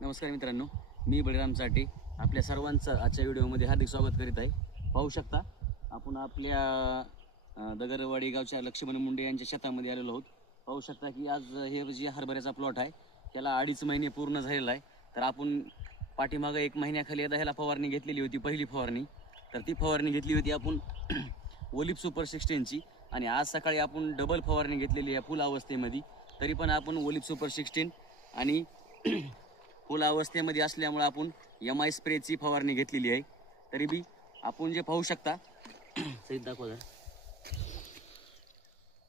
नमस्कार मित्रांनो, मी बळीराम चाटे आपल्या सर्वांचं आजच्या व्हिडिओमध्ये हार्दिक स्वागत करीत आहे. पाहू शकता आपण आपल्या दगरवाडी गावच्या लक्ष्मण मुंडे यांच्या शेतामध्ये आलेलो आहोत. पाहू शकता की आज हे जे हरभऱ्याचा प्लॉट आहे त्याला 2.5 महिने पूर्ण झालेला आहे. तर आपण पाठीमागं 1 महिन्याखाली आता ह्याला फवारणी घेतलेली होती, पहिली फवारणी. तर ती फवारणी घेतली होती आपण ओलिप सुपर 16ची आणि आज सकाळी आपण डबल फवारणी घेतलेली आहे फुल अवस्थेमध्ये. तरी पण आपण ओलिप सुपर 16 आणि फुल अवस्थेमध्ये असल्यामुळे आपण MI स्प्रेची फवारणी घेतलेली आहे. तरी बी आपण जे पाहू शकता सहित दाखवा जरा.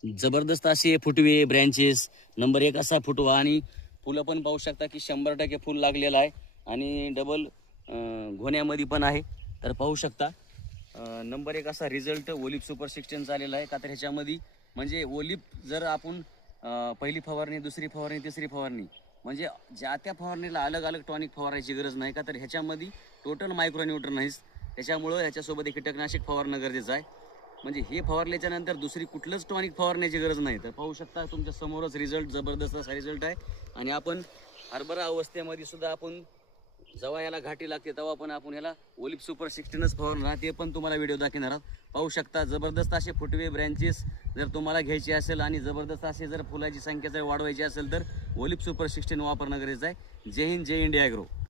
जबरदस्त असे फुटवे ब्रँचेस, नंबर 1 असा फुटवा आणि फुलं पण पाहू शकता की 100% फुल लागलेलं आहे आणि डबल घोण्यामध्ये पण आहे. तर पाहू शकता नंबर 1 असा रिझल्ट ओलिप सुपर 16 आलेला आहे. का तर ह्याच्यामध्ये म्हणजे ओलिप जर आपण पहिली फवारणी, दुसरी फवारणी, तिसरी फवारणी म्हणजे ज्या त्या फवारणीला अलग अलग टॉनिक फवारायची गरज नाही. का तर ह्याच्यामध्ये टोटल मायक्रोन्यूट्रन आहे. त्याच्यामुळं ह्याच्यासोबत एक कीटकनाशक फवारणं गरजेचं आहे. म्हणजे हे फवारल्याच्या नंतर दुसरी कुठलंच टॉनिक फवारण्याची गरज नाही. तर पाहू शकता तुमच्या समोरच रिझल्ट, जबरदस्त असा रिझल्ट आहे. आणि आपण हरभरा अवस्थेमध्ये सुद्धा आपण जेव्हा याला घाटी लागते तेव्हा पण आपण याला ओलिप सुपर 16च फवारणार, ते पण तुम्हाला व्हिडिओ दाखवणार आहोत. पाहू शकता जबरदस्त असे फुटवे ब्रँचेस जर तुम्हाला घ्यायचे असेल आणि जबरदस्त असे जर फुलाची संख्या जर वाढवायची असेल तर ओलिप सुपर 16 वापरणं गरजेचं आहे. जय हिंद, जय इंडिया ॲग्रो.